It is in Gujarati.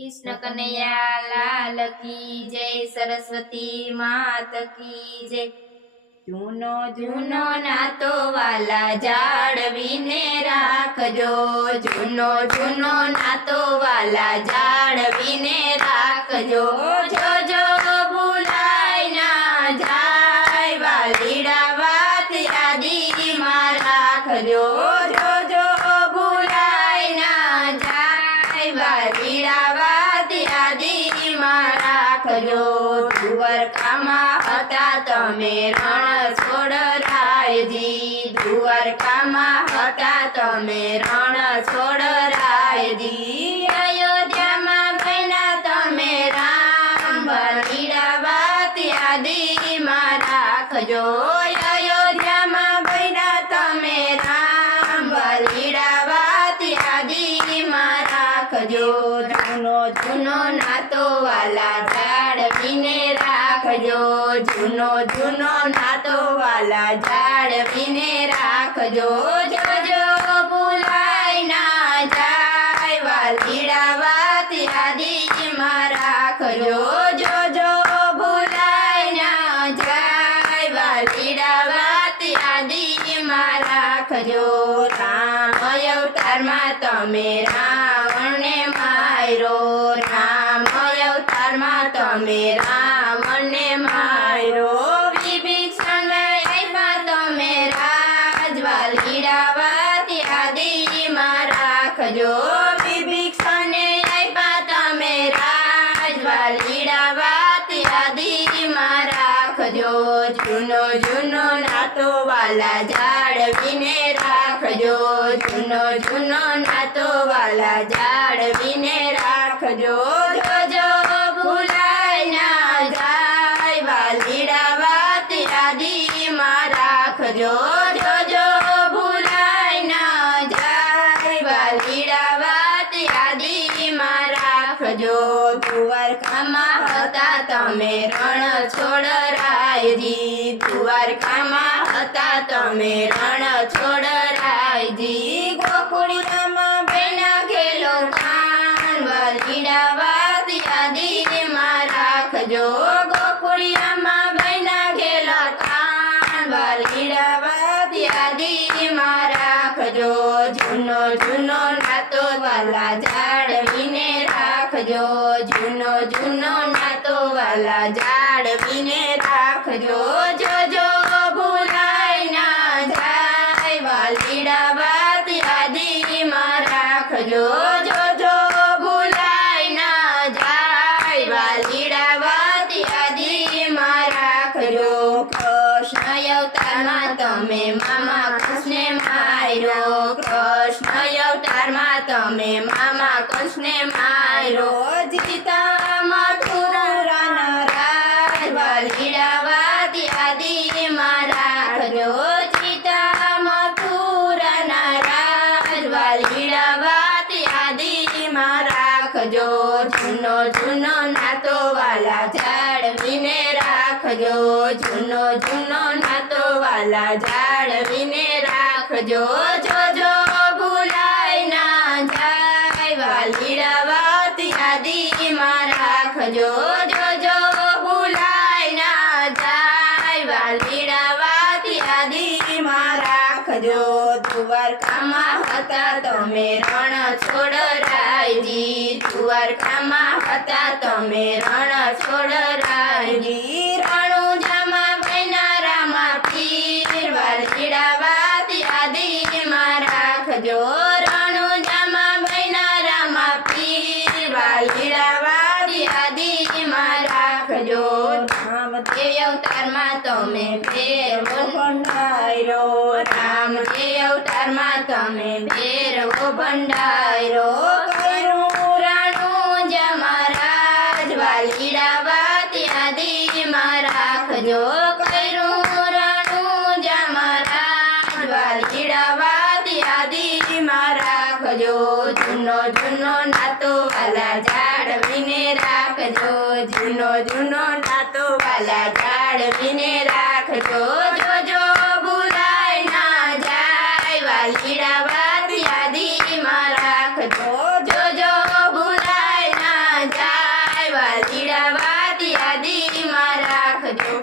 कृष्ण कन्हैया लाल की जय, सरस्वती मात की जय। जूनो जूनो नातो वाला जाळवीने राखजो, जूनो जूनो नातो वाला जाळवीने राखजो। जो जो भूलाय ना जाय वालीड़ा वात यादीमां राखजो, जो जो भूलाय ना जाय वालीड़ा वात यादीमां राखजो। દ્વારકામાં હતા તમે રણ છોડરાયજી, દ્વારકામાં હતા તમે રણ છોડરાયજી। અયોધ્યામાં બન્યા તમે રામ, વાલીડા વાત યાદીમાં રાખજો। અયોધ્યામાં બન્યા તમે રામ, વાલીડા વાત યાદીમાં રાખજો। જૂનો જૂનો નાતો વાલા જાળવીને રાખજો, જૂનો જૂનો નાતો વાલા જાળવીને રાખજો। જો જો ભૂલાય ના જાય વાલીડા વાત યાદીમાં રાખજો, જો જો ભૂલાય ના જાય વાલીડા વાત યાદીમાં રાખજો। રામ અવતારમાં તમે રાવણને માર્યો, રામ અવતારમાં તમે રાવણને માર્યો। વિભીષણને આપ્યા તમે રાજ, વાલીડા વાત યાદીમાં રાખજો। વિભીષણને આપ્યા તમે રાજ, વાલીડા વાત યાદીમાં રાખજો। જૂનો જૂનો નાતો વાલા જાળવીને રાખજો, જૂનો જૂનો નાતો વાલા જાળવીને રાખજો। જો જો ભૂલાય ના જાય વાલીડા વાત યાદીમાં રાખજો, જો જો ભૂલાય ના જાય વાલીડા વાત યાદીમાં રાખજો। દ્વારકામાં હતા તમે રણ છોડરાયજી, દ્વારકામાં હતા તમે રણ છોડરાયજી। ગોકુળિયામાં બન્યા ખેલો કાન, વાલીડા વાત યાદીમાં રાખજો। ગોકુળિયામાં બન્યા ખેલો કાન, વાલીડા વાત યાદીમાં રાખજો। જૂનો જૂનો નાતો વાલા જાળવીને રાખજો, જૂનો જૂનો નાતો વાલા જાળવીને રાખજો। જો જો ભૂલાય ના જાય વાલીડા વાત યાદીમાં રાખજો, જો જો ભૂલાય ના જાય વાલીડા વાત યાદીમાં રાખજો। કૃષ્ણ અવતારમાં તમે મામા કૃષ્ણને માર્યો, કૃષ્ણ અવતારમાં તમે મામા કૃષ્ણને માર્યો। જીતા મથુરાના રાજ, વાલીડા વાત યાદીમાં રાખજો। જીતા મથુરાના રાજ, વાલીડા વાત યાદીમાં રાખજો। જૂનો જૂનો નાતો વાલા જાળવીને રાખજો, જૂનો જૂનો નાતો વાલા જાળવીને રાખજો। જો જો ભૂલાય ના જાય વાલીડા વાત યાદીમાં રાખજો, જો જો ભૂલાય ના જાય વાલીડા વાત યાદીમાં રાખજો। દ્વારકામાં હતા તમે રણ છોડરાયજી, દ્વારકામાં હતા તમે રણ છોડરાયજી। રણુજામાં બન્યા રામા પીર, વાલીડા વાત યાદીમાં રાખજો। રણુજામાં બન્યા રામા પીર, વાલીડા વાત યાદીમાં રાખજો। રામદેવ અવતારમાં તમે ભેરવો ભંડાર્યો, રામદેવ અવતારમાં તમે ભેરવો ભંડાર્યો। કર્યું રણુજામાં રાજ, વાલીડા વાત યાદીમાં રાખજો। કર્યું રણુજામાં રાજ, વાલીડા વાત યાદીમાં રાખજો। જૂનો જૂનો નાતો વાલા જાળવીને રાખજો, જૂનો જૂનો નાતો વાલા જાળવીને રાખજો। જો જો ભૂલાય ના જાય વાલીડા વાત યાદીમાં રાખજો, જો જો ભૂલાય ના આવ્યા જીરાવાદ યાદીમાં રાખજો